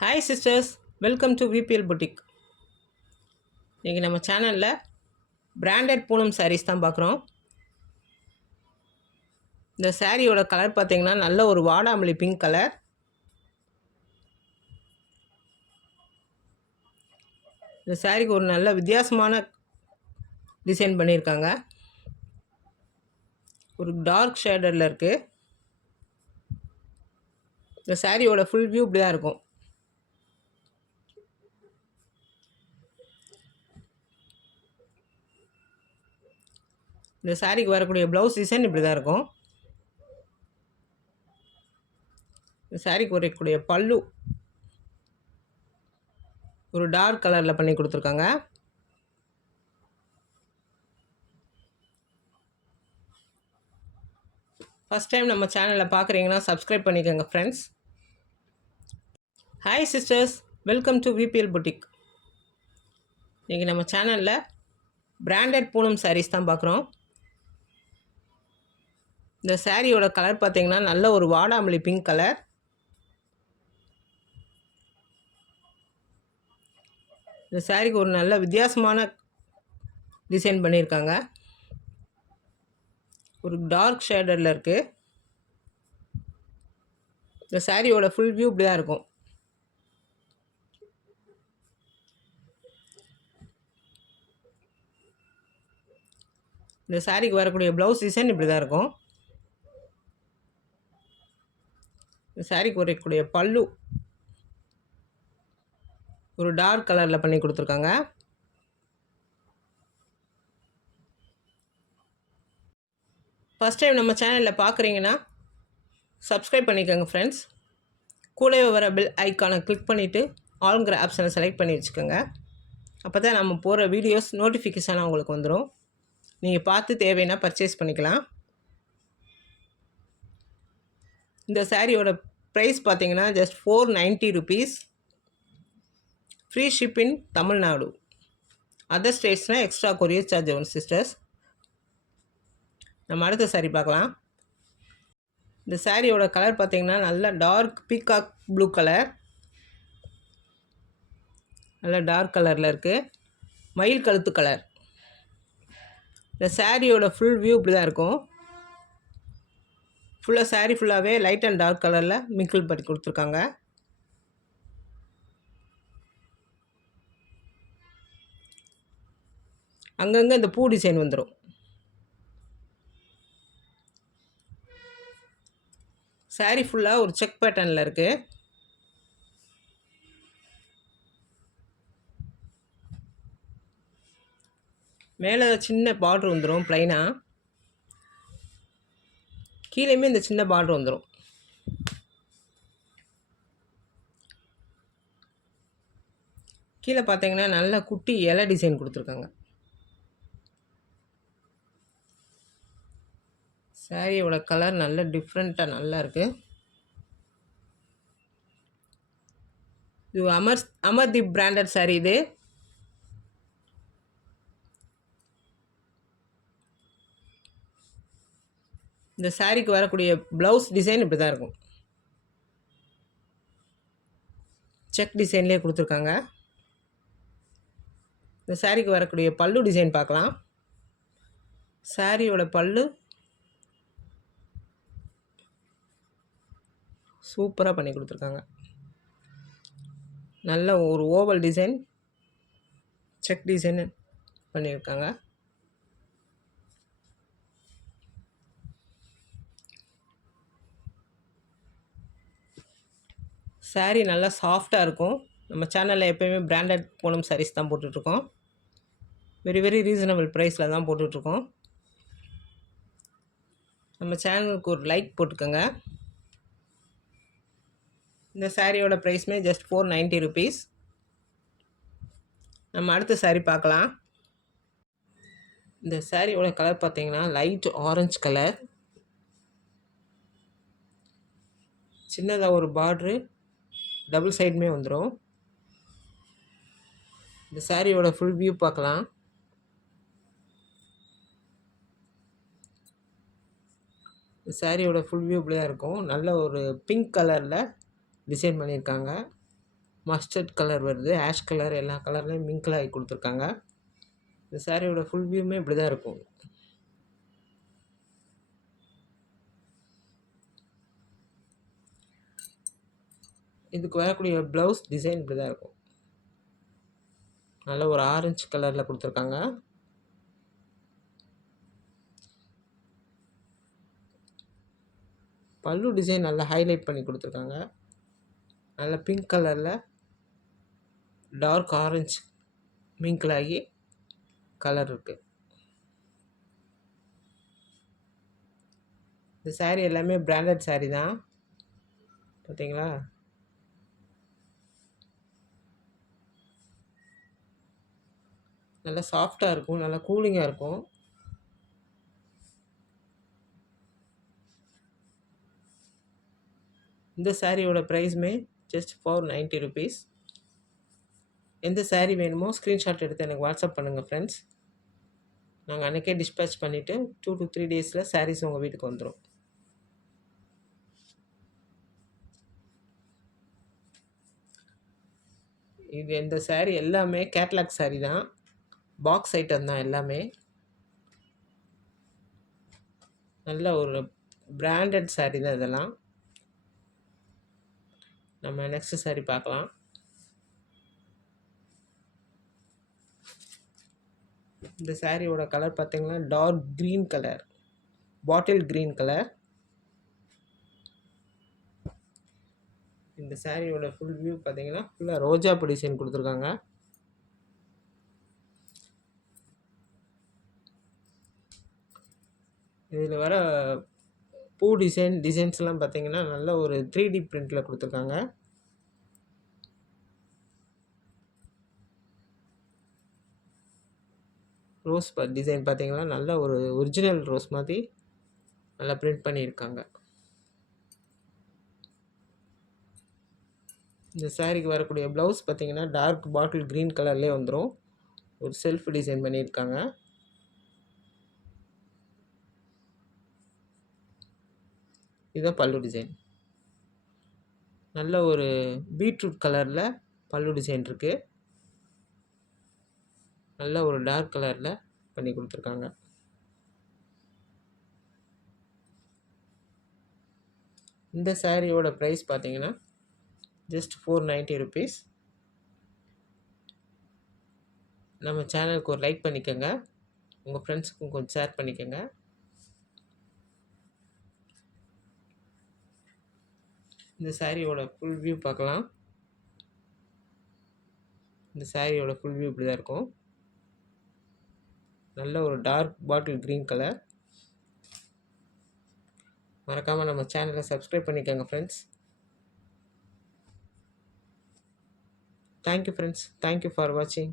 Hi sisters, welcome to VBL boutique. இன்றைக்கி நம்ம சேனலில் பிராண்டட் பூனம் சாரீஸ் தான் பார்க்குறோம். இந்த சாரியோட கலர் பார்த்திங்கன்னா நல்ல ஒரு வாடாமல்லி பிங்க் கலர். இந்த சாரிக்கு ஒரு நல்ல வித்தியாசமான டிசைன் பண்ணியிருக்காங்க. ஒரு டார்க் ஷேடரில் இருக்குது. இந்த சாரியோட ஃபுல் வியூ இப்படி தான் இருக்கும். இந்த சாரிக்கு வரக்கூடிய ப்ளவுஸ் டிசைன் இப்படி தான் இருக்கும். இந்த சாரிக்கு வரக்கூடிய பல்லு ஒரு டார்க் கலரில் பண்ணி கொடுத்துருக்காங்க. ஃபஸ்ட் டைம் நம்ம சேனலில் பார்க்குறீங்கன்னா சப்ஸ்கிரைப் பண்ணிக்கோங்க friends. Hi sisters, welcome to VBL boutique. இன்றைக்கி நம்ம சேனலில் பிராண்டட் பூனம் சாரீஸ் தான் பார்க்குறோம். இந்த சாரியோட கலர் பார்த்திங்கன்னா நல்ல ஒரு வாடாமல்லி பிங்க் கலர். இந்த சாரிக்கு ஒரு நல்ல வித்தியாசமான டிசைன் பண்ணியிருக்காங்க. ஒரு டார்க் ஷேடரில் இருக்குது. இந்த சாரியோட ஃபுல் வியூ இப்படி தான் இருக்கும். இந்த சாரிக்கு வரக்கூடிய ப்ளவுஸ் டிசைன் இப்படி தான் இருக்கும். இந்த சாரிக்கு வரக்கூடிய பல்லு ஒரு டார்க் கலரில் பண்ணி கொடுத்துருக்காங்க. ஃபஸ்ட் டைம் நம்ம சேனலில் பார்க்குறீங்கன்னா சப்ஸ்கிரைப் பண்ணிக்கோங்க ஃப்ரெண்ட்ஸ். கூடவே வர பெல் ஐக்கானை கிளிக் பண்ணிவிட்டு ஆளுங்கிற ஆப்ஷனை செலக்ட் பண்ணி வச்சுக்கோங்க. அப்போ தான் நம்ம போகிற வீடியோஸ் நோட்டிஃபிகேஷனாக உங்களுக்கு வந்துடும். நீங்கள் பார்த்து தேவைன்னா பர்ச்சேஸ் பண்ணிக்கலாம். இந்த சாரியோட ப்ரைஸ் பார்த்தீங்கன்னா just 490 rupees. Free shipping Tamil Nadu. Other ஸ்டேட்ஸ்னால் எக்ஸ்ட்ரா கொரியர் சார்ஜ் வரும் சிஸ்டர்ஸ். நம்ம அடுத்த சாரீ பார்க்கலாம். இந்த சாரியோட கலர் பார்த்திங்கன்னா நல்ல டார்க் பீகாக் ப்ளூ கலர். நல்ல டார்க் கலரில் இருக்குது. மயில் கழுத்து கலர். இந்த சாரியோட ஃபுல் வியூ இப்படி தான் இருக்கும். ஃபுல்லாக சாரீ ஃபுல்லாகவே லைட் அண்ட் டார்க் கலரில் மிங்கிள் பண்ணி கொடுத்துருக்காங்க. அங்கங்கே இந்த பூ டிசைன் வந்துடும். சாரீ ஃபுல்லாக ஒரு செக் பேட்டர்னில் இருக்குது. மேலே சின்ன பார்டர் வந்துடும் ப்ளைனாக. கீழேயுமே இந்த சின்ன பார்டர் வந்துடும். கீழே பார்த்தீங்கன்னா நல்ல குட்டி இலை டிசைன் கொடுத்துருக்காங்க. சாரியோட கலர் நல்ல டிஃப்ரெண்ட்டாக நல்லா இருக்குது. இது அமர்தீப் பிராண்டட் சாரீ. இது இந்த சாரிக்கு வரக்கூடிய ப்ளவுஸ் டிசைன் இப்படி தான் இருக்கும். செக் டிசைன்லேயே கொடுத்துருக்காங்க. இந்த சாரிக்கு வரக்கூடிய பல்லு டிசைன் பார்க்கலாம். சாரியோட பல்லு சூப்பராக பண்ணி கொடுத்துருக்காங்க. நல்ல ஒரு ஓவல் டிசைன் செக் டிசைன் பண்ணியிருக்காங்க. சாரீ நல்லா சாஃப்டாக இருக்கும். நம்ம சேனலில் எப்போயுமே பிராண்டட் பூனம் சாரீஸ் தான் போட்டுட்ருக்கோம். வெரி ரீசனபிள் ப்ரைஸில் தான் போட்டுட்ருக்கோம். நம்ம சேனலுக்கு ஒரு லைக் போட்டுக்கோங்க. இந்த சாரியோட ப்ரைஸுமே ஜஸ்ட் 490 rupees. நம்ம அடுத்த சாரீ பார்க்கலாம். இந்த சாரியோட கலர் பார்த்தீங்கன்னா லைட் ஆரஞ்சு கலர். சின்னதாக ஒரு பார்ட்ரு டபுள் சைடுமே வந்துடும். இந்த சாரியோட ஃபுல் வியூ பார்க்கலாம். இந்த சாரியோட ஃபுல் வியூ இப்படி தான் இருக்கும். நல்ல ஒரு பிங்க் கலரில் டிசைன் பண்ணியிருக்காங்க. மஸ்டர்ட் கலர் வருது, ஆஷ் கலர், எல்லா கலர்லேயும் மிங்கிள் ஆகி கொடுத்துருக்காங்க. இந்த சாரியோட ஃபுல் வியூமே இப்படி தான் இருக்கும். இதுக்கு வரக்கூடிய ப்ளவுஸ் டிசைன் இப்படி தான் இருக்கும். நல்ல ஒரு ஆரஞ்சு கலரில் கொடுத்துருக்காங்க. பல்லு டிசைன் நல்லா ஹைலைட் பண்ணி கொடுத்துருக்காங்க. நல்ல பிங்க் கலரில் டார்க் ஆரஞ்சு மிங்கிள் ஆகி கலர் இருக்குது. இந்த சாரீ எல்லாமே பிராண்டட் சாரீ தான். பார்த்தீங்களா? நல்லா சாஃப்டாக இருக்கும், நல்லா கூலிங்காக இருக்கும். இந்த சாரியோட ப்ரைஸுமே ஜஸ்ட் 490 ருபீஸ். எந்த சாரீ வேணுமோ ஸ்க்ரீன்ஷாட் எடுத்து எனக்கு வாட்ஸ்அப் பண்ணுங்கள் ஃப்ரெண்ட்ஸ். நாங்கள் அன்றைக்கே டிஸ்பேச் பண்ணிவிட்டு 2 to 3 டேஸில் சாரீஸ் உங்கள் வீட்டுக்கு வந்துடும். இது இந்த சாரீ எல்லாமே கேட்லாக் சாரீ தான், பாக்ஸ் ஐட்டம் தான் எல்லாமே. நல்ல ஒரு பிராண்டட் சாரீ தான் இதெல்லாம். நம்ம நெக்ஸ்ட் சாரீ பார்க்கலாம். இந்த சாரியோட கலர் பார்த்தீங்கன்னா dark green colour, bottle green colour. இந்த சாரியோட ஃபுல் வியூ பார்த்தீங்கன்னா ஃபுல்லாக ரோஜாப்பூ டிசைன் கொடுத்துருக்காங்க. இதில் வர பூ டிசைன்ஸ்லாம் பார்த்தீங்கன்னா நல்ல ஒரு 3D பிரிண்டில் கொடுத்துருக்காங்க. ரோஸ் டிசைன் பார்த்தீங்கன்னா நல்ல ஒரு ஒரிஜினல் ரோஸ் மாதிரி நல்லா பிரிண்ட் பண்ணியிருக்காங்க. இந்த சாரீக்கு வரக்கூடிய ப்ளவுஸ் பார்த்தீங்கன்னா டார்க் பாட்டில் க்ரீன் கலர்லேயே வந்துடும். ஒரு செல்ஃப் டிசைன் பண்ணியிருக்காங்க. இதுதான் பல்லு டிசைன். நல்ல ஒரு பீட்ரூட் கலரில் பல்லு டிசைன் இருக்குது. நல்ல ஒரு டார்க் கலரில் பண்ணி கொடுத்துருக்காங்க. இந்த சாரியோட ப்ரைஸ் பார்த்தீங்கன்னா ஜஸ்ட் 490 ருபீஸ். நம்ம சேனலுக்கு ஒரு லைக் பண்ணிக்கோங்க, உங்கள் ஃப்ரெண்ட்ஸுக்கும் கொஞ்சம் ஷேர் பண்ணிக்கோங்க. இந்த சாரியோட ஃபுல் வியூ பார்க்கலாம். இந்த சாரியோட ஃபுல் வியூ இப்படி தான் இருக்கும். நல்ல ஒரு டார்க் பாட்டில் க்ரீன் கலர். மறக்காமல் நம்ம சேனலை சப்ஸ்கிரைப் பண்ணிக்கோங்க friends. Thank you friends, thank you for வாட்சிங்.